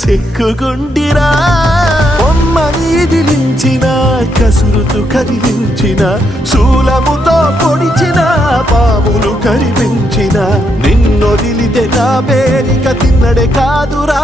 సిక్కుగుండిరా బొమ్మని దిలించిన కసురుతూ కదిలించిన శూలముతో పొడిచిన పాములు కరిపించిన నిన్నొదిలితే నా పేరిక తిన్నడే కాదురా